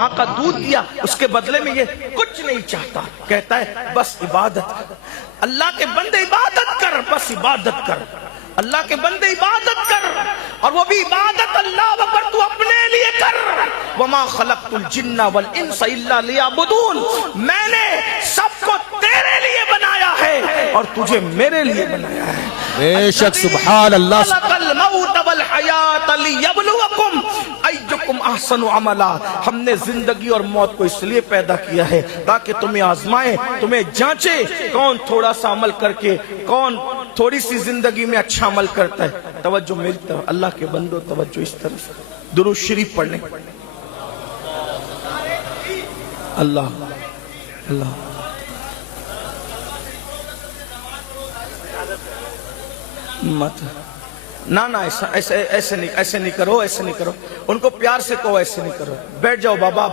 ماں کا دودھ دیا، اس کے بدلے میں یہ کچھ نہیں چاہتا، کہتا ہے بس عبادت، اللہ کے بندے عبادت کر، بس عبادت کر، اللہ کے بندے عبادت کر، اور وہ بھی عبادت اللہ اکبر تو اپنے لیے کر۔ وما خلقت الجن والانس الا لیعبدون، میں نے سب کو تیرے لیے بنایا ہے اور تجھے میرے لیے بنایا ہے۔ بے شک سبحان اللہ۔ خلق الموت والحیات لیبلوکم ایکم احسن عملا، ہم نے زندگی اور موت کو اس لیے پیدا کیا ہے تاکہ تمہیں آزمائے، تمہیں جانچے کون تھوڑا سا عمل کر کے، کون تھوڑی سی زندگی میں اچھا عمل کرتا ہے۔ توجہ میری طرف، اللہ کے بندو توجہ اس طرف، درود شریف پڑھنے۔ اللہ اللہ مت نہ ایسے نہیں کرو، ایسے نہیں کرو، ان کو پیار سے کہو، ایسے نہیں کرو، بیٹھ جاؤ بابا،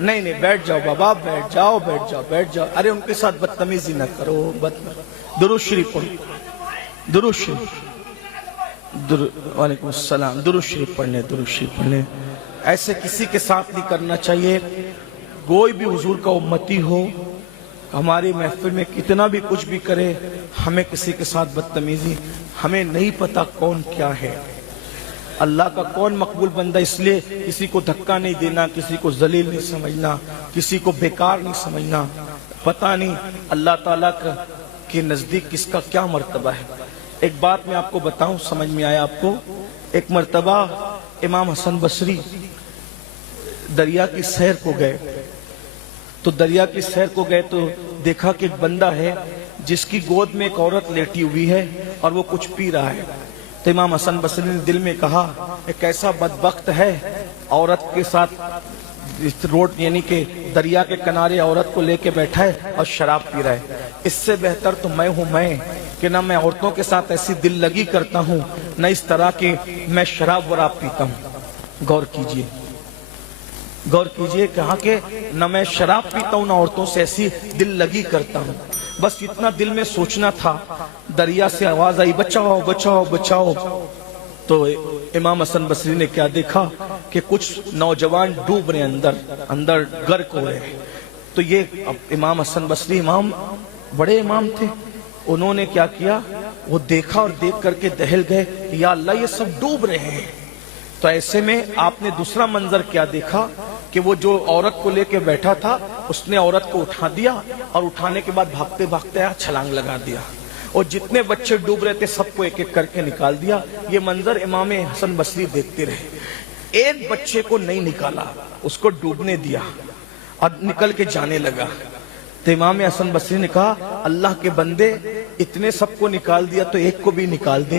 نہیں بیٹھ جاؤ بابا، بیٹھ جاؤ، ارے ان کے ساتھ بدتمیزی نہ کرو، درود شریف پڑھو، درود شریف، وعلیکم السلام، درود شریف پڑھنے، ایسے کسی کے ساتھ نہیں کرنا چاہیے۔ کوئی بھی حضور کا امتی ہو، ہماری محفل میں کتنا بھی کچھ بھی کرے، ہمیں کسی کے ساتھ بدتمیزی، ہمیں نہیں پتا کون کیا ہے، اللہ کا کون مقبول بندہ، اس لیے کسی کو دھکا نہیں دینا، کسی کو ذلیل نہیں سمجھنا، کسی کو بیکار نہیں سمجھنا، پتہ نہیں اللہ تعالیٰ کے نزدیک کس کا کیا مرتبہ ہے۔ ایک بات میں آپ کو بتاؤں، سمجھ میں آیا آپ کو، ایک مرتبہ امام حسن بصری دریا کی سیر کو گئے، تو دریا کی سیر کو گئے تو دیکھا کہ ایک بندہ ہے جس کی گود میں ایک عورت لیٹی ہوئی ہے اور وہ کچھ پی رہا ہے۔ تو امام حسن بصری نے دل میں کہا ایک ایسا بدبخت ہے، عورت کے ساتھ روڈ یعنی کہ دریا کے کنارے عورت کو لے کے بیٹھا ہے اور شراب پی رہا ہے، اس سے بہتر تو میں ہوں میں کہ نہ میں عورتوں کے ساتھ ایسی دل لگی کرتا ہوں، نہ اس طرح کہ میں شراب وراب پیتا ہوں۔ غور کیجئے کہا کہ نہ میں شراب پیتا ہوں، نہ عورتوں سے ایسی دل لگی کرتا ہوں، بس اتنا دل میں سوچنا تھا۔ دریا سے آواز آئی بچاؤ بچاؤ بچاؤ، تو امام حسن بصری نے کیا دیکھا کہ کچھ نوجوان ڈوب رہے اندر غرق ہو رہے ہیں۔ تو یہ امام حسن بصری بڑے امام تھے، انہوں نے کیا کیا، وہ دیکھا اور دیکھ کر کے دہل گئے کہ یا اللہ یہ سب ڈوب رہے ہیں۔ تو ایسے میں آپ نے دوسرا منظر کیا دیکھا کہ وہ جو عورت کو لے کے بیٹھا تھا اس نے عورت کو اٹھا دیا اور اٹھانے کے بعد بھاگتے بھاگتے چھلانگ لگا دیا، اور جتنے بچے ڈوب رہے تھے سب کو ایک ایک کر کے نکال دیا۔ یہ منظر امام حسن بصری دیکھتے رہے، ایک بچے کو نہیں نکالا، اس کو ڈوبنے دیا اور نکل کے جانے لگا۔ تو امام حسن بصری نے کہا اللہ کے بندے، اتنے سب کو نکال دیا تو ایک کو بھی نکال دے۔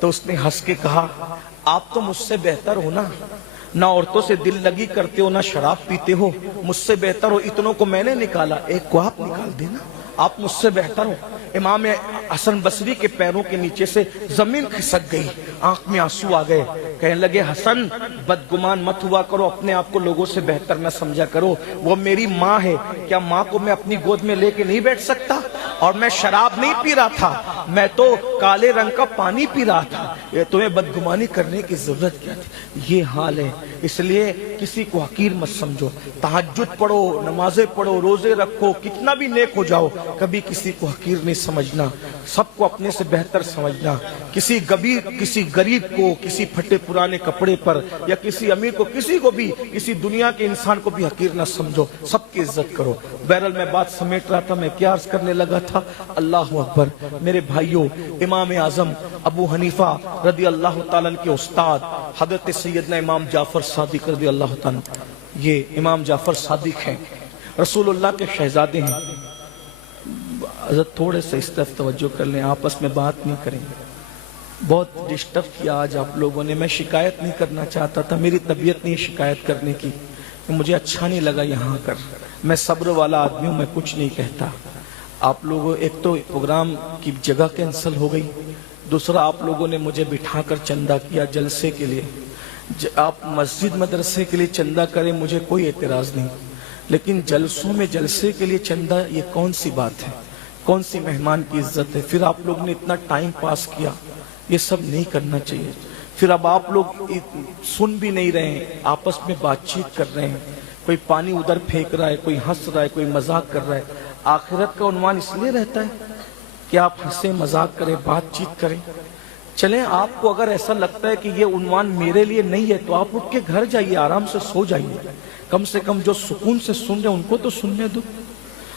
تو اس نے ہنس کے کہا آپ تو مجھ سے بہتر ہو نا، نہ عورتوں سے دل لگی کرتے ہو، نہ شراب پیتے ہو، مجھ سے بہتر ہو، اتنوں کو میں نے نکالا، ایک کو آپ نکال دینا، آپ مجھ سے بہتر ہو۔ امام حسن بصری کے پیروں کے نیچے سے زمین کھسک گئی، آنکھ میں آنسو آ گئے، کہنے لگے حسن بدگمان مت ہوا کرو، اپنے آپ کو لوگوں سے بہتر نہ سمجھا کرو، وہ میری ماں ہے، کیا ماں کو میں اپنی گود میں لے کے نہیں بیٹھ سکتا؟ اور میں شراب نہیں پی رہا تھا، میں تو کالے رنگ کا پانی پی رہا تھا، یہ تمہیں بدگمانی کرنے کی ضرورت کیا تھی؟ یہ حال ہے، اس لیے کسی کو حقیر مت سمجھو، تہجد پڑھو، نمازیں پڑھو، روزے رکھو، کتنا بھی نیک ہو جاؤ، کبھی کسی کو حقیر نہیں سمجھنا، سب کو اپنے سے بہتر سمجھنا، کسی غریب کو، کسی پھٹے پرانے کپڑے پر، یا کسی امیر کو، کسی کو بھی، کسی دنیا کے انسان کو بھی حقیر نہ سمجھو، سب کی عزت کرو۔ بہرحال میں بات سمیٹ رہا تھا، میں کیا عرض کرنے لگا تھا؟ اللہ اکبر میرے بھائیوں، امام اعظم ابو حنیفہ رضی اللہ تعالیٰ کے استاد حضرت سیدنا امام جعفر صادق رضی اللہ تعالیٰ، یہ امام جعفر صادق ہیں، رسول اللہ کے شہزادے ہیں۔ حضرت تھوڑے سے اس طرف توجہ کر لیں، آپس میں بات نہیں کریں گے، بہت ڈسٹرب کیا آج آپ لوگوں نے، میں شکایت نہیں کرنا چاہتا تھا، میری طبیعت نہیں شکایت کرنے کی، مجھے اچھا نہیں لگا یہاں کر، میں صبر والا آدمی ہوں، میں کچھ نہیں کہتا۔ آپ لوگوں، ایک تو پروگرام کی جگہ کینسل ہو گئی، دوسرا آپ لوگوں نے مجھے بٹھا کر چندہ کیا جلسے کے لیے، آپ مسجد مدرسے کے لیے چندہ کریں، مجھے کوئی اعتراض نہیں، لیکن جلسوں میں جلسے کے لیے چندہ، یہ کون سی بات ہے؟ کون سی مہمان کی عزت ہے؟ پھر آپ لوگ نے اتنا ٹائم پاس کیا، یہ سب نہیں کرنا چاہیے۔ پھر اب آپ لوگ سن بھی نہیں رہے ہیں، آپس میں بات چیت کر رہے ہیں، کوئی پانی ادھر پھینک رہا ہے، کوئی ہنس رہا ہے، کوئی مذاق کر رہا ہے۔ آخرت کا عنوان اس لیے رہتا ہے کہ آپ ہنسیں، مذاق کریں، بات چیت کریں۔ چلیں، آپ کو اگر ایسا لگتا ہے کہ یہ عنوان میرے لیے نہیں ہے تو آپ اٹھ کے گھر جائیے، آرام سے سو جائیے، کم سے کم جو سکون سے سن رہے ہیں ان کو تو سننے دو۔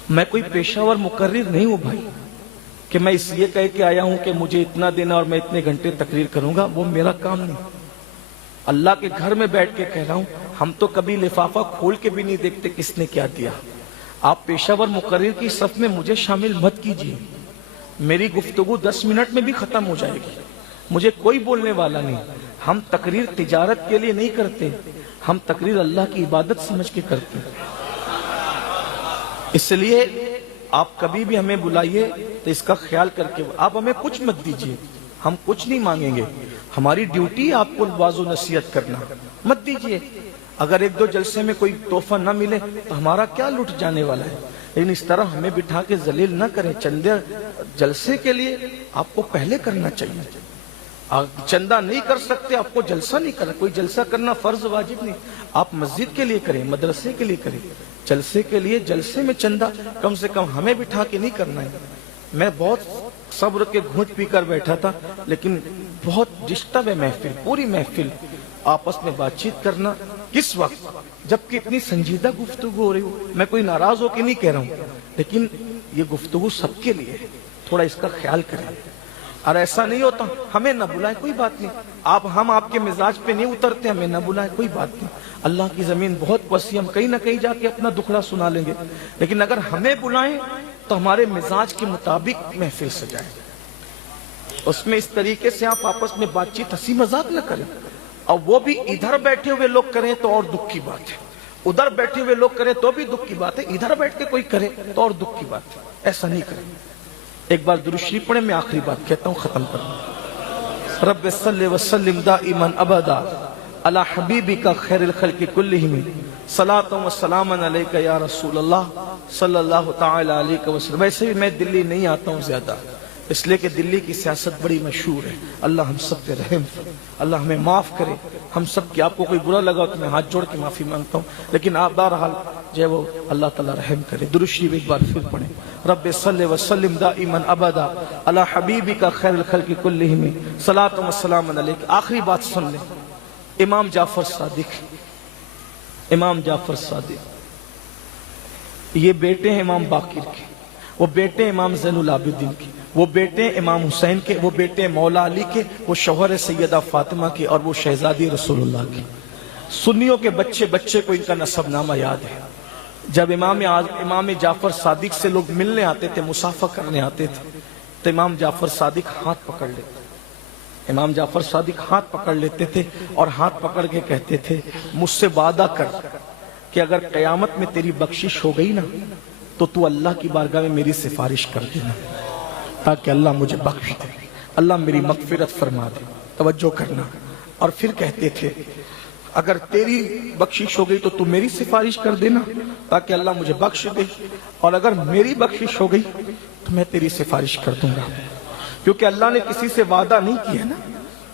میں کوئی پیشہ ور مقرر نہیں ہوں بھائی کہ میں اس لیے کہہ کے آیا ہوں کہ مجھے اتنا دینا اور میں اتنے گھنٹے تقریر کروں گا، وہ میرا کام نہیں۔ اللہ کے گھر میں بیٹھ کے کہہ رہا ہوں، ہم تو کبھی لفافہ کھول کے بھی نہیں دیکھتے کس نے کیا دیا۔ آپ پیشہ ور مقرر کی صف میں مجھے شامل مت کیجیے، میری گفتگو 10 منٹ میں بھی ختم ہو جائے گی، مجھے کوئی بولنے والا نہیں۔ ہم تقریر تجارت کے لیے نہیں کرتے، ہم تقریر اللہ کی عبادت سمجھ کے کرتے ہیں۔ اس لیے آپ کبھی بھی ہمیں بلائیے تو اس کا خیال کر کے، آپ ہمیں کچھ مت دیجیے، ہم کچھ نہیں مانگیں گے، ہماری ڈیوٹی آپ کو واعظ و نصیحت کرنا، مت دیجیے۔ اگر ایک دو جلسے میں کوئی تحفہ نہ ملے تو ہمارا کیا لٹ جانے والا ہے، لیکن اس طرح ہمیں بٹھا کے ذلیل نہ کریں۔ چندے جلسے کے لیے آپ کو پہلے کرنا چاہیے، چندہ نہیں کر سکتے آپ کو جلسہ نہیں کرنا، کوئی جلسہ کرنا فرض واجب نہیں، آپ مسجد کے لیے کریں، مدرسے کے لیے کریں، جلسے کے لیے جلسے میں چندہ کم سے کم ہمیں بٹھا کے نہیں کرنا ہے۔ میں بہت صبر کے گھونٹ پی کر بیٹھا تھا، لیکن بہت ڈسٹرب ہے محفل، پوری محفل آپس میں بات چیت کرنا کس وقت، جبکہ اتنی سنجیدہ گفتگو ہو رہی ہو۔ میں کوئی ناراض ہو کے نہیں کہہ رہا ہوں، لیکن یہ گفتگو سب کے لیے ہے، تھوڑا اس کا خیال کریں۔ اور ایسا نہیں ہوتا ہمیں نہ بلائیں، کوئی بات نہیں، ہم آپ کے مزاج پہ نہیں اترتے، ہمیں نہ بلائیں، کوئی بات نہیں۔ اللہ کی زمین بہت وسیع، ہم کہیں نہ کہیں جا کے اپنا دکھڑا سنا لیں گے، لیکن اگر ہمیں بلائیں تو ہمارے مزاج کے مطابق محفل سجائیں، اس میں اس طریقے سے آپ آپس میں بات چیت ہنسی مذاق نہ کریں، اور وہ بھی ادھر بیٹھے ہوئے لوگ کریں تو اور دکھ کی بات ہے، ادھر بیٹھے ہوئے لوگ کریں تو بھی دکھ کی بات ہے، ادھر بیٹھ کے کوئی کرے تو اور دکھ کی بات ہے، ایسا نہیں کریں۔ ایک بار درود شریف پڑھیں، میں آخری بات کہتا ہوں، ختم کروں۔ رب صلی وسلم دائما ابدا علی حبیبک خیر الخلق کلہم، صلاۃ و سلام علیک یا رسول اللہ صلی اللہ تعالی علیہ وسلم۔ ویسے بھی میں دلی نہیں آتا ہوں زیادہ، اس لیے کہ دلی کی سیاست بڑی مشہور ہے۔ اللہ ہم سب پہ رحم، اللہ ہمیں معاف کرے، ہم سب کی۔ آپ کو کوئی برا لگا تو میں ہاتھ جوڑ کے معافی مانگتا ہوں، لیکن آپ بہرحال جو ہے وہ اللہ تعالیٰ رحم کرے۔ درود شریف ایک بار پھر پڑھیں، رب صلی وسلم دائما ابدا علی حبیبک خیر الخلق کلہم، صلاۃ و سلام علیک۔ آخری بات سن لیں، امام جعفر صادق، امام جعفر صادق یہ بیٹے ہیں امام باقر کے، وہ بیٹے امام زین العابدین کے، وہ بیٹے امام حسین کے، وہ بیٹے مولا علی کے، وہ شوہر سیدہ فاطمہ کے، اور وہ شہزادی رسول اللہ کے۔ سنیوں کے بچے بچے کو ان کا نسب نامہ یاد ہے۔ جب امام جعفر صادق سے لوگ ملنے آتے تھے، مصافحہ کرنے آتے تھے، تو امام جعفر صادق ہاتھ پکڑ لیتے، امام جعفر صادق ہاتھ پکڑ لیتے تھے اور ہاتھ پکڑ کے کہتے تھے، مجھ سے وعدہ کر کہ اگر قیامت میں تیری بخشش ہو گئی نا تو تو اللہ کی بارگاہ میں میری سفارش کر دینا، تاکہ اللہ مجھے بخش دے، اللہ میری مغفرت فرما دے۔ توجہ کرنا۔ اور پھر کہتے تھے، اگر تیری بخشش ہو گئی تو تو میری سفارش کر دینا تاکہ اللہ مجھے بخش دے، اور اگر میری بخشش ہو گئی تو میں تیری سفارش کر دوں گا۔ کیونکہ اللہ نے کسی سے وعدہ نہیں کیا نا،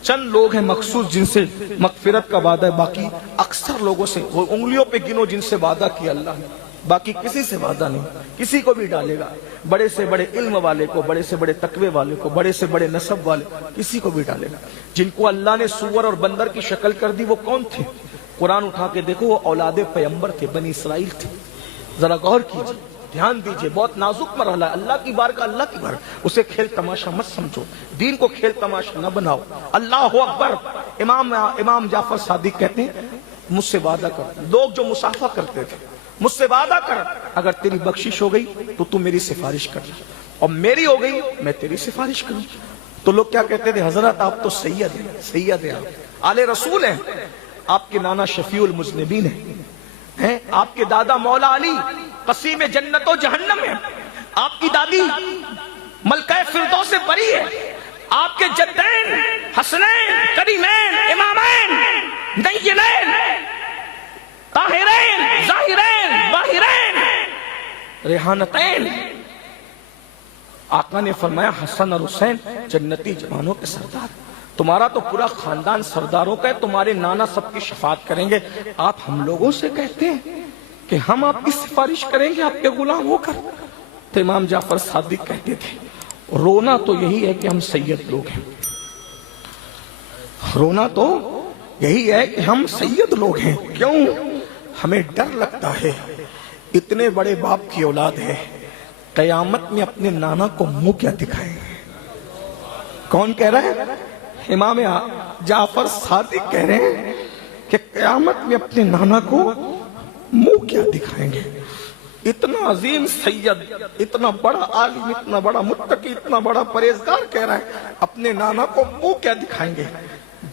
چند لوگ ہیں مخصوص جن سے مغفرت کا وعدہ ہے، باقی اکثر لوگوں سے، وہ انگلیوں پہ گنو جن سے وعدہ کیا اللہ نے، باقی کسی سے وعدہ نہیں۔ کسی کو بھی ڈالے گا، بڑے سے بڑے علم والے کو، بڑے سے بڑے تقوی والے کو، بڑے سے بڑے نسب والے، کسی کو بھی ڈالے گا۔ جن کو اللہ نے سور اور بندر کی شکل کر دی وہ کون تھے؟ قرآن اٹھا کے دیکھو، وہ اولاد پیغمبر تھے، بنی اسرائیل تھے۔ ذرا غور کیجیے، دھیان دیجیے، بہت نازک مرحلہ ہے۔ اللہ کی بارگاہ، اللہ کی بارگاہ، اسے کھیل تماشا مت سمجھو، دین کو کھیل تماشا نہ بناؤ۔ اللہ اکبر۔ امام جعفر صادق کہتے ہیں، مجھ سے وعدہ کر، لوگ جو مصافحہ کرتے تھے، مجھ سے وعدہ کر، اگر تیری بخشش ہو گئی تو تو میری سفارش کر، اور میری ہو گئی میں تیری سفارش کروں۔ تو لوگ کیا کہتے تھے، حضرت آپ تو سید ہیں، سید ہیں، آپ آل رسول ہیں، آپ کے نانا شفیع المذنبین ہیں، آپ کے دادا مولا علی قسیم جنت و جہنم ہے، آپ کی دادی ملکہ فردوس سے بری ہے، آپ کے جدین حسنین کریمین امامین نینین طاہرین ظاہرین باہرین ریحانتین۔ آقا نے فرمایا حسن اور حسین جنتی جوانوں کے سردار۔ تمہارا تو پورا خاندان سرداروں کا ہے، تمہارے نانا سب کی شفاعت کریں گے، آپ ہم لوگوں سے کہتے ہیں کہ ہم آپ کی سفارش کریں گے آپ کے غلام ہو کر؟ تو امام جعفر صادق کہتے تھے رونا تو یہی ہے کہ ہم سید لوگ ہیں، رونا تو یہی ہے کہ ہم سید لوگ ہیں۔ کیوں؟ ہمیں ڈر لگتا ہے، اتنے بڑے باپ کی اولاد ہے، قیامت میں اپنے نانا کو منہ کیا دکھائیں گے؟ کون کہہ رہا ہے؟ امام جعفر صادق کہہ رہے ہیں کہ قیامت میں اپنے نانا کو منہ کیا دکھائیں گے؟ اتنا عظیم سید، اتنا بڑا عالم، اتنا بڑا متقی، اتنا بڑا پرہیزگار کہہ رہا ہے اپنے نانا کو منہ کیا دکھائیں گے؟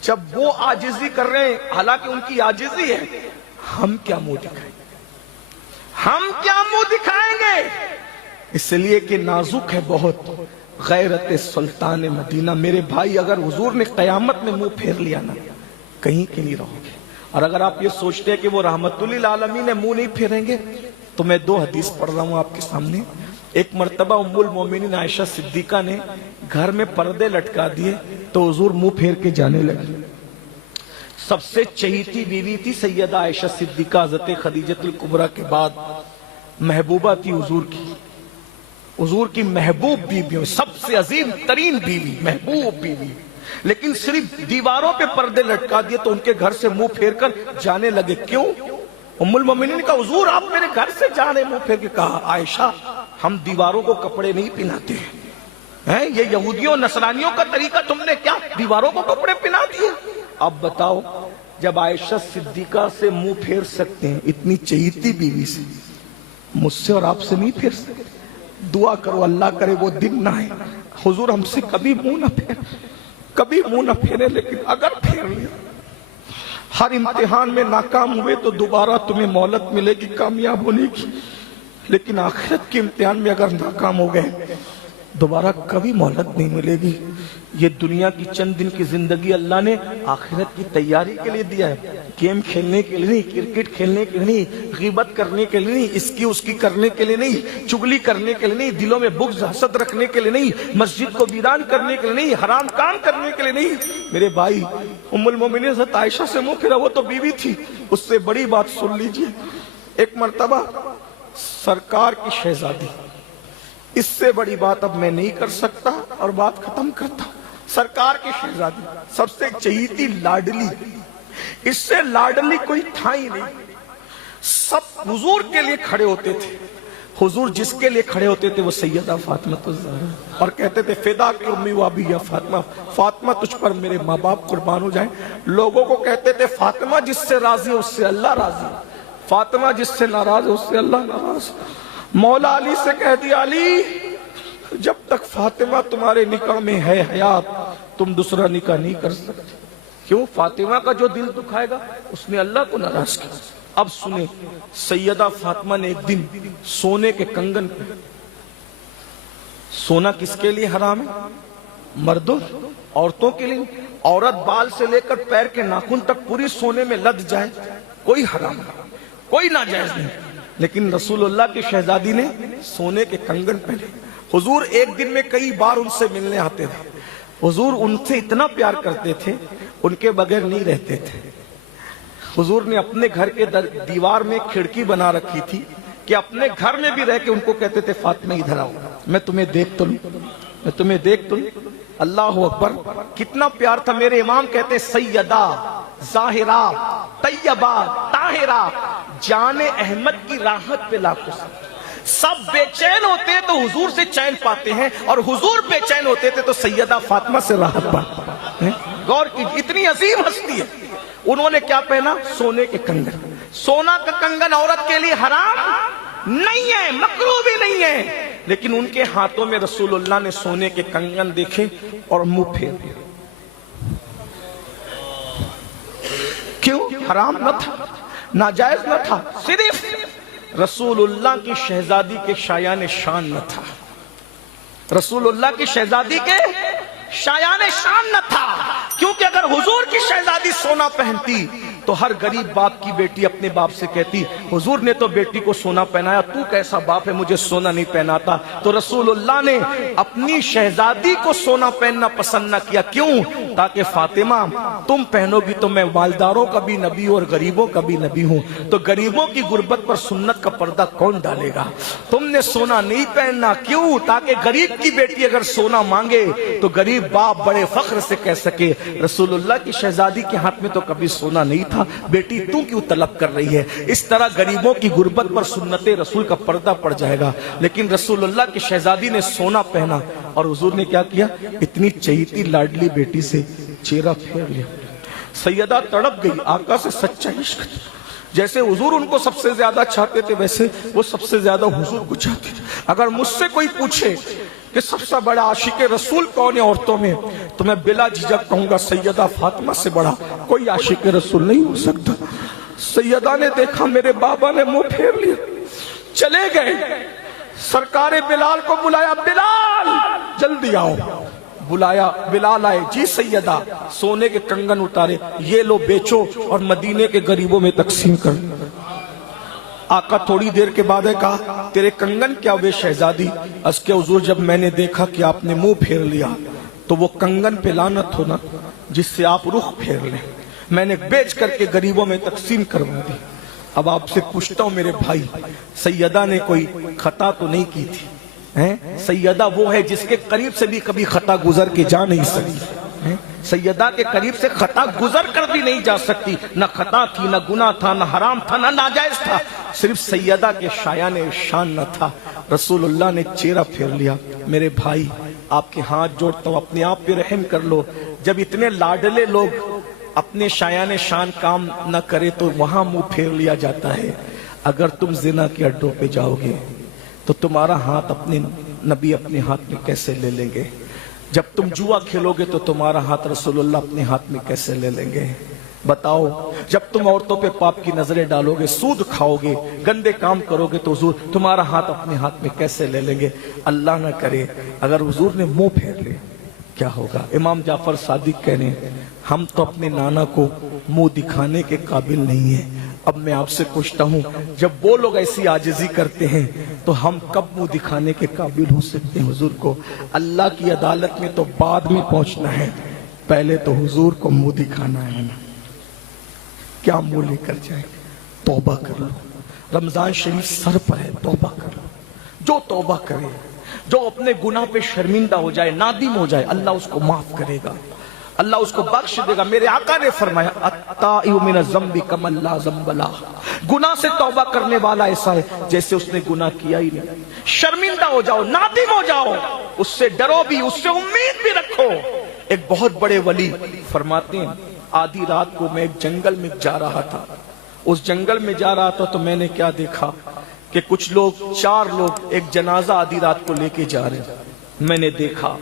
جب وہ عاجزی کر رہے ہیں، حالانکہ ان کی عاجزی ہے، ہم کیا منہ دکھائیں گے؟ ہم کیا منہ دکھائیں گے؟ اس لیے کہ نازک ہے بہت غیرت سلطان مدینہ۔ میرے بھائی، اگر حضور نے قیامت میں منہ پھیر لیا نا، کہیں کے نہیں رہو گے۔ اور اگر آپ یہ سوچتے ہیں کہ وہ رحمت للعالمین منہ نہیں پھیریں گے، تو میں 2 حدیث پڑھ رہا ہوں آپ کے سامنے۔ ایک مرتبہ ام المومنین عائشہ صدیقہ نے گھر میں پردے لٹکا دیے تو حضور منہ پھیر کے جانے لگے۔ سب سے چہیتی بیوی تھی سیدہ عائشہ صدیقہ، حضرت خدیجہ الکبریٰ کے بعد محبوبہ تھی حضور کی، حضور کی محبوب بیویوں، سب سے عظیم ترین بیوی، محبوب بیوی، لیکن صرف دیواروں پہ پردے لٹکا دیے تو ان کے گھر سے منہ پھیر کر جانے لگے۔ کیوں؟ ام المومنین نے کہا حضور آپ میرے گھر سے جا رہے، منہ پھیر کے کہا عائشہ ہم دیواروں کو کپڑے نہیں پہناتے ہیں، یہ یہودیوں نصرانیوں کا طریقہ، تم نے کیا دیواروں کو کپڑے پہنا دیے؟ اب بتاؤ، جب عائشہ صدیقہ سے منہ پھیر سکتے ہیں اتنی چہیتی بیوی سے، مجھ سے اور آپ سے نہیں پھیر سکتے؟ دعا کرو اللہ کرے وہ دن نہ آئے حضور ہم سے کبھی منہ نہ پھیر، کبھی منہ نہ پھیرے، لیکن اگر پھیر لیا، ہر امتحان میں ناکام ہوئے تو دوبارہ تمہیں مہلت ملے گی کامیاب ہونے کی، لیکن آخرت کے امتحان میں اگر ناکام ہو گئے دوبارہ کبھی مہلت نہیں ملے گی۔ یہ دنیا کی چند دن کی زندگی اللہ نے آخرت کی تیاری کے لیے دیا ہے، گیم کھیلنے کے لیے نہیں، کرکٹ کھیلنے کے لیے نہیں، غیبت کرنے کے لیے نہیں، اس کی اس کی کرنے کے لیے نہیں، چگلی کرنے کے لیے نہیں، دلوں میں بغض حسد رکھنے کے لیے نہیں، مسجد کو ویران کرنے کے لیے نہیں، حرام کام کرنے کے لیے نہیں۔ میرے بھائی، ام المومنین حضرت عائشہ سے منہ پھیرا، وہ تو بیوی تھی، اس سے بڑی بات سن لیجیے۔ ایک مرتبہ سرکار کی شہزادی، اس سے بڑی بات اب میں نہیں کر سکتا اور بات ختم کرتا ہوں، سرکار کی شہزادی سب سے چہیتی لاڈلی، اس سے لاڈلی کوئی تھا ہی نہیں، سب حضور کے لیے کھڑے ہوتے تھے، حضور جس کے لیے کھڑے ہوتے تھے وہ سیدہ فاطمہ الزہرا، اور کہتے تھے فدا کی امی و ابی یا فاطمہ، فاطمہ تجھ پر میرے ماں باپ قربان ہو جائیں۔ لوگوں کو کہتے تھے فاطمہ جس سے راضی ہے اس سے اللہ راضی، فاطمہ جس سے ناراض ہے اس سے اللہ ناراض۔ مولا علی سے کہہ دیا علی جب تک فاطمہ تمہارے نکاح میں ہے حیات تم دوسرا نکاح نہیں کر سکتے۔ کیوں؟ فاطمہ کا جو دل دکھائے گا اس نے اللہ کو ناراض کیا۔ اب سنیں، سیدہ فاطمہ نے ایک دن سونے کے کنگن پہ، سونا کس کے لیے حرام ہے؟ مردوں، عورتوں کے لیے۔ عورت بال سے لے کر پیر کے ناخن تک پوری سونے میں لد جائے کوئی حرام نہیں، کوئی ناجائز نہیں، لیکن رسول اللہ کی شہزادی نے سونے کے کنگن پہنے۔ حضور ایک دن میں کئی بار ان سے ملنے آتے تھے، حضور ان سے اتنا پیار کرتے تھے ان کے بغیر نہیں رہتے تھے۔ حضور نے اپنے گھر کے دیوار میں کھڑکی بنا رکھی تھی کہ اپنے گھر میں بھی رہ کے ان کو کہتے تھے فاطمہ ادھر آؤ، میں تمہیں دیکھ تو لوں، میں تمہیں دیکھ تو لوں۔ اللہ اکبر، کتنا پیار تھا۔ میرے امام کہتے سیدہ ظاہرہ طیبہ طاہرہ جان احمد کی راحت پہ لاکھوں سب بے چین ہوتے ہیں تو حضور سے چین پاتے ہیں، اور حضور بے چین ہوتے تھے تو سیدہ فاطمہ سے راحت پاتے ہیں۔ غور کی اتنی عظیم ہستی ہے، انہوں نے کیا پہنا؟ سونے کے کنگن۔ سونا کا کنگن عورت کے لیے حرام نہیں ہے، مکروہ بھی نہیں ہے، لیکن ان کے ہاتھوں میں رسول اللہ نے سونے کے کنگن دیکھے اور منہ پھیر دیا۔ کیوں؟ حرام نہ تھا، ناجائز نہ تھا، صرف رسول اللہ کی شہزادی کے شایان شان نہ تھا، رسول اللہ کی شہزادی کے شایان شان نہ تھا۔ کیونکہ اگر حضور کی شہزادی سونا پہنتی تو ہر غریب باپ کی بیٹی اپنے باپ سے کہتی حضور نے تو بیٹی کو سونا پہنایا، تو کیسا باپ ہے مجھے سونا نہیں پہناتا؟ تو رسول اللہ نے اپنی شہزادی کو سونا پہننا پسند نہ کیا، کیوں؟ تاکہ فاطمہ تم پہنو گی تو میں مالداروں کا بھی نبی اور غریبوں کا بھی نبی ہوں، تو غریبوں کی غربت پر سنت کا پردہ کون ڈالے گا؟ تم نے سونا نہیں پہننا، کیوں؟ تاکہ غریب کی بیٹی اگر سونا مانگے تو غریب باپ بڑے فخر سے کہہ سکے رسول اللہ کی شہزادی کے ہاتھ میں تو کبھی سونا نہیں تھا، بیٹی تو کیوں طلب کر رہی ہے؟ اس طرح غریبوں کی غربت پر سنت رسول کا پردہ پڑ جائے گا۔ لیکن رسول اللہ کی شہزادی نے سونا پہنا اور حضور نے کیا کیا؟ اتنی چہیتی لاڈلی بیٹی سے چہرہ پھیر لیا۔ سیدہ تڑپ گئی، آقا سے سچا عشق تھا، جیسے حضور ان کو سب سے زیادہ چاہتے تھے ویسے وہ سب سے زیادہ حضور کو چاہتے تھے۔ اگر مجھ سے کوئی پوچھے کہ سب سے بڑا عاشق رسول کون ہے عورتوں میں، تو میں بلا جھجک کہوں گا سیدہ فاطمہ سے بڑا کوئی عاشق رسول نہیں ہو سکتا۔ سیدہ نے دیکھا میرے بابا نے منہ پھیر لیا، چلے گئے، سرکار بلال کو بلایا، بلال جلدی آؤ، بلایا، بلال آئے، جی سیدہ، سونے کے کنگن اتارے، یہ لو بیچو اور مدینے کے غریبوں میں تقسیم کر۔ آقا تھوڑی دیر کے بعد کہا تیرے کنگن کیا ہوئے شہزادی؟ اس کے حضور جب میں نے دیکھا کہ آپ نے منہ پھیر لیا تو وہ کنگن پہ لعنت ہونا جس سے آپ رخ پھیر لیں، میں نے بیچ کر کے غریبوں میں تقسیم کروا دی۔ اب آپ سے پوچھتا ہوں میرے بھائی، سیدہ نے کوئی خطا تو نہیں کی تھی؟ سیدہ وہ ہے جس کے قریب سے بھی کبھی خطا گزر کے جا نہیں سکتی، سیدہ کے قریب سے خطا گزر کر بھی نہیں جا سکتی، نہ خطا تھی، نہ گناہ تھا، نہ حرام تھا، نہ ناجائز تھا، صرف سیدہ کے شایان شان نہ تھا۔ رسول اللہ نے چہرہ پھیر لیا، میرے بھائی آپ کے ہاتھ جوڑتا ہوں اپنے آپ پہ رحم کر لو، جب اتنے لاڈلے لوگ اپنے شایان شان کام نہ کرے تو وہاں منہ پھیر لیا جاتا ہے۔ اگر تم زنا کے اڈوں پہ جاؤ گے تو تمہارا ہاتھ اپنے نبی اپنے ہاتھ میں کیسے لے لیں گے؟ جب تم جوا کھیلو گے تو تمہارا ہاتھ رسول اللہ اپنے ہاتھ میں کیسے لے لیں گے؟ بتاؤ، جب تم عورتوں پہ پاپ کی نظریں ڈالو گے، سود کھاؤ گے، گندے کام کرو گے تو حضور تمہارا ہاتھ اپنے ہاتھ میں کیسے لے لیں گے؟ اللہ نہ کرے اگر حضور نے منہ پھیر لے کیا ہوگا؟ امام جعفر صادق کہہ رہے ہیں ہم تو اپنے نانا کو منہ دکھانے کے قابل نہیں ہیں۔ اب میں آپ سے پوچھتا ہوں جب وہ لوگ ایسی عاجزی کرتے ہیں تو ہم کب منہ دکھانے کے قابل ہو سکتے ہیں حضور کو؟ اللہ کی عدالت میں تو بعد میں پہنچنا ہے، پہلے تو حضور کو منہ دکھانا ہے نا۔ کیا منہ لے کر جائیں؟ توبہ کر لو، رمضان شریف سر پر ہے، توبہ کر لو۔ جو توبہ کرے، جو اپنے گناہ پہ شرمندہ ہو جائے، نادم ہو جائے، اللہ اس کو معاف کرے گا، اللہ اس کو بخش دے گا۔ میرے آقا نے فرمایا التائب من الذنب کمن لا ذنب لہ، گناہ سے توبہ کرنے والا ایسا ہے جیسے اس نے گناہ کیا ہی نہیں۔ شرمندہ ہو جاؤ، نادم ہو جاؤ، اس سے ڈرو بھی، اس سے امید بھی رکھو۔ ایک بہت بڑے ولی فرماتے ہیں آدھی رات کو میں ایک جنگل میں جا رہا تھا، اس جنگل میں جا رہا تھا تو میں نے کیا دیکھا کہ کچھ لوگ، 4 لوگ ایک جنازہ آدھی رات کو لے کے جا رہے ہیں۔ میں نے دیکھا،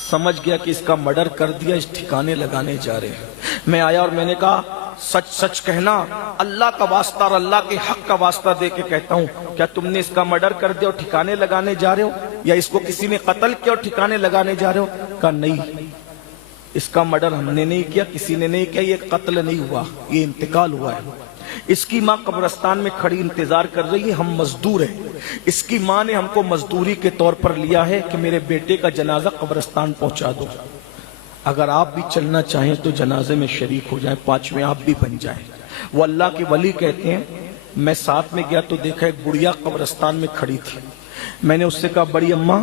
سمجھ گیا کہ اس کا مرڈر کر دیا، اس ٹھکانے لگانے جا رہے ہیں۔ میں آیا اور میں نے کہا سچ سچ کہنا، اللہ کا واسطہ اور اللہ کے حق کا واسطہ دے کے کہتا ہوں، کیا تم نے اس کا مرڈر کر دیا اور ٹھکانے لگانے جا رہے ہو، یا اس کو کسی نے قتل کیا اور ٹھکانے لگانے جا رہے ہو؟ کہا نہیں، اس کا مرڈر ہم نے نہیں کیا، کسی نے نہیں کیا، یہ قتل نہیں ہوا، یہ انتقال ہوا ہے۔ اس کی ماں قبرستان میں کھڑی انتظار کر رہی ہے، ہم مزدور ہیں، اس کی ماں نے ہم کو مزدوری کے طور پر لیا ہے کہ میرے بیٹے کا جنازہ قبرستان پہنچا دو۔ اگر آپ بھی چلنا چاہیں تو جنازے میں شریک ہو جائیں، 5ویں آپ بھی بن جائیں۔ وہ اللہ کے ولی کہتے ہیں میں ساتھ میں گیا تو دیکھا ایک بڑھیا قبرستان میں کھڑی تھی۔ میں نے اس سے کہا بڑی اماں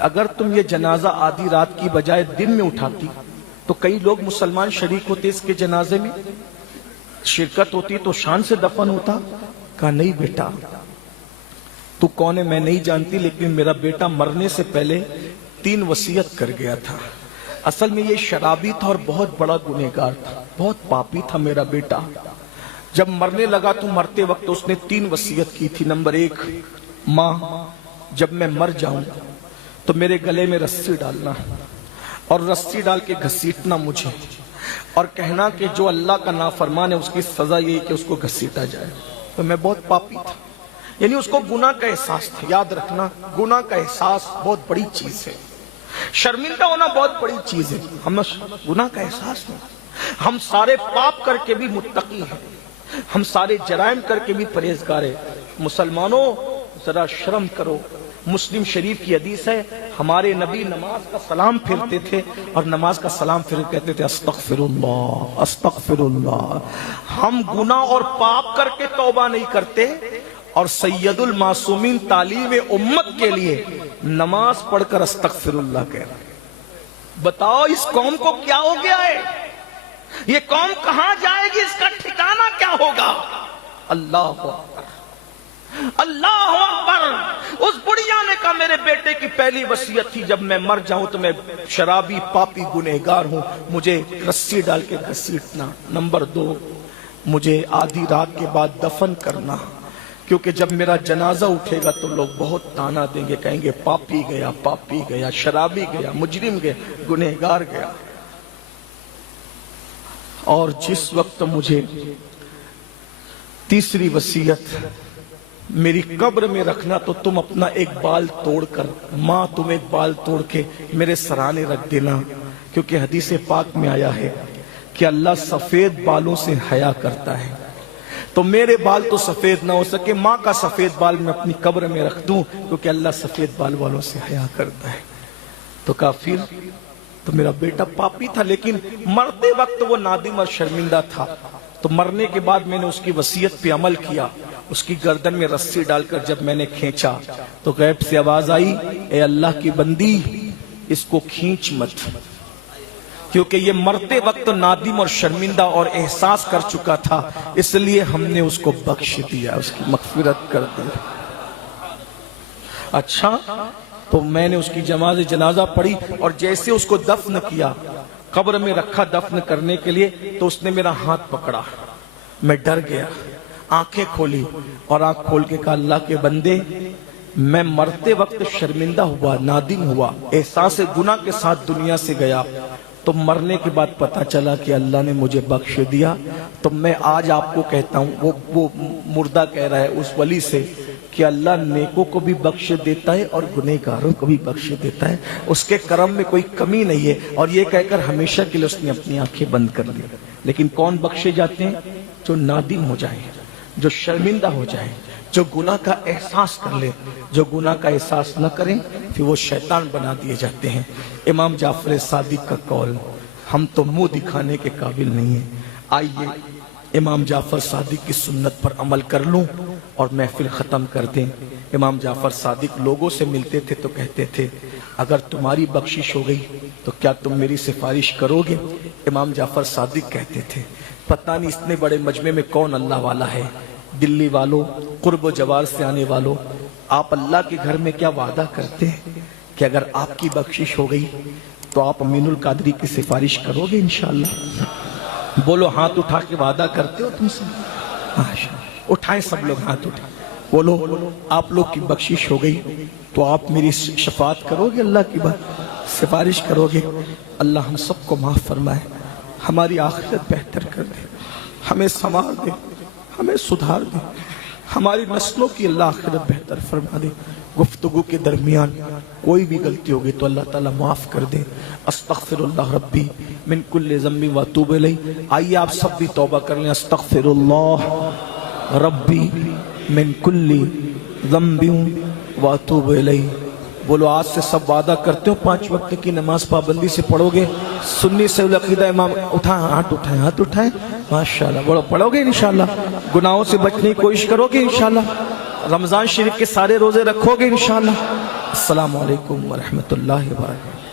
اگر تم یہ جنازہ آدھی رات کی بجائے دن میں اٹھاتی تو کئی لوگ مسلمان شریک ہوتے اس کے جنازے میں، شرکت ہوتی تو شان سے دفن ہوتا۔ کہا نہیں بیٹا، تو کون ہے میں نہیں جانتی، لیکن میرا بیٹا مرنے سے پہلے 3 وصیت کر گیا تھا۔ اصل میں یہ شرابی تھا اور بہت بڑا گنہگار تھا، بہت پاپی تھا میرا بیٹا۔ جب مرنے لگا تو مرتے وقت اس نے 3 وصیت کی تھی۔ نمبر 1، ماں جب میں مر جاؤں تو میرے گلے میں رسی ڈالنا اور رسی ڈال کے گھسیٹنا مجھے، اور کہنا کہ جو اللہ کا نافرمان ہے اس کی سزا یہی کہ اس کو گھسیٹا جائے۔ تو میں بہت پاپی تھا، یعنی اس کو گناہ کا احساس تھا۔ یاد رکھنا گناہ کا احساس بہت بڑی چیز ہے، شرمندہ ہونا بہت بڑی چیز ہے، ہمیں گناہ کا احساس نہیں۔ ہم سارے پاپ کر کے بھی متقی ہیں، ہم سارے جرائم کر کے بھی پرہیزگار ہیں۔ مسلمانوں ذرا شرم کرو۔ مسلم شریف کی حدیث ہے، ہمارے نبی نماز کا سلام پھرتے تھے اور نماز کا سلام پھر کہتے تھے استغفر اللہ استغفر اللہ۔ ہم گناہ اور پاپ کر کے توبہ نہیں کرتے، اور سید المعصومین تعلیم امت کے لیے نماز پڑھ کر استغفر اللہ کہہ رہے ہیں۔ بتاؤ اس قوم کو کیا ہو گیا ہے؟ یہ قوم کہاں جائے گی؟ اس کا ٹھکانہ کیا ہوگا؟ اللہ اکبر اللہ اکبر۔ اس بڑھیا نے کہا میرے بیٹے کی پہلی وصیت تھی جب میں مر جاؤں تو میں شرابی پاپی گنہگار ہوں، مجھے رسی ڈال کے گھسیٹنا۔ نمبر 2، مجھے آدھی رات کے بعد دفن کرنا، کیونکہ جب میرا جنازہ اٹھے گا تو لوگ بہت تانا دیں گے، کہیں گے پاپی گیا، شرابی گیا، مجرم گیا، گنہگار گیا۔ اور جس وقت مجھے تیسری وصیت میری قبر میں رکھنا تو تم اپنا ایک بال توڑ کر، ماں تم ایک بال توڑ کے میرے سرانے رکھ دینا، کیونکہ حدیث پاک میں آیا ہے کہ اللہ سفید بالوں سے حیا کرتا ہے۔ تو میرے بال تو سفید نہ ہو سکے، ماں کا سفید بال میں اپنی قبر میں رکھ دوں، کیونکہ اللہ سفید بال والوں سے حیا کرتا ہے۔ تو کافر تو میرا بیٹا پاپی تھا، لیکن مرتے وقت وہ نادم اور شرمندہ تھا۔ تو مرنے کے بعد میں نے اس کی وصیت پہ عمل کیا، اس کی گردن میں رسی ڈال کر جب میں نے کھینچا تو غیب سے آواز آئی، اے اللہ کی بندی اس کو کھینچ مت، کیونکہ یہ مرتے وقت نادم اور شرمندہ اور احساس کر چکا تھا، اس لیے ہم نے اس کو بخش دیا، اس کی مغفرت کر دی۔ اچھا، تو میں نے اس کی جنازہ پڑھی اور جیسے اس کو دفن کیا، قبر میں رکھا دفن کرنے کے لیے، تو اس نے میرا ہاتھ پکڑا، میں ڈر گیا، آنکھیں کھولی اور آنکھ کھول کے کہا اللہ کے بندے میں مرتے وقت شرمندہ ہوا، نادم ہوا، احساس گناہ کے ساتھ دنیا سے گیا، تو مرنے کے بعد پتا چلا کہ اللہ نے مجھے بخش دیا۔ تو میں آج آپ کو کہتا ہوں، وہ مردہ کہہ رہا ہے اس ولی سے کہ اللہ نیکوں کو بھی بخش دیتا ہے اور گنہگاروں کو بھی بخش دیتا ہے، اس کے کرم میں کوئی کمی نہیں ہے۔ اور یہ کہہ کر ہمیشہ کے لیے اس نے اپنی آنکھیں بند کر لی۔ لیکن کون بخشے جاتے ہیں؟ جو نادم ہو جائے، جو شرمندہ ہو جائے، جو گناہ کا احساس کر لے۔ جو گناہ کا احساس نہ کریں پھر وہ شیطان بنا دیے جاتے ہیں۔ امام جعفر صادق کا قول، ہم تو منہ دکھانے کے قابل نہیں ہیں، آئیے امام جعفر صادق کی سنت پر عمل کر لوں اور محفل ختم کر دیں۔ امام جعفر صادق لوگوں سے ملتے تھے تو کہتے تھے اگر تمہاری بخشش ہو گئی تو کیا تم میری سفارش کرو گے؟ امام جعفر صادق کہتے تھے پتہ نہیں اتنے بڑے مجمع میں کون اللہ والا ہے، دلی والوں، قرب و جوار سے آنے والوں، آپ اللہ کے گھر میں کیا وعدہ کرتے ہیں کہ اگر آپ کی بخشش ہو گئی تو آپ امین القادری کی سفارش کرو گے انشاءاللہ؟ بولو ہاتھ اٹھا کے وعدہ کرتے ہو تم سے؟ اٹھائیں سب لوگ ہاتھ اٹھائیں، بولو آپ لوگ کی بخشش ہو گئی تو آپ میری شفاعت کرو گے، اللہ کی بات سفارش کرو گے؟ اللہ ہم سب کو معاف فرمائے، ہماری آخرت بہتر کر دے، ہمیں سنوار دے، ہمیں سدھار دے، ہماری نسلوں کی اللہ آخرت بہتر فرما دے۔ گفتگو کے درمیان کوئی بھی غلطی ہوگی تو اللہ تعالیٰ معاف کر دے۔ استغفر اللہ ربی من کل ذنب واتوب الیہ۔ آئیے آپ سب بھی توبہ کر لیں، استغفر اللہ ربی من کل ذنب واتوب الیہ۔ بولو آج سے سب وعدہ کرتے ہو 5 وقت کی نماز پابندی سے پڑھو گے؟ سنی سے العقیدہ امام اٹھائیں، ہاتھ اٹھائیں، ماشاءاللہ، بولو پڑھو گے انشاءاللہ؟ گناہوں سے بچنے کی کوشش کرو گے انشاءاللہ؟ رمضان شریف کے سارے روزے رکھو گے انشاءاللہ؟ السلام علیکم ورحمۃ اللہ وبرکاتہ۔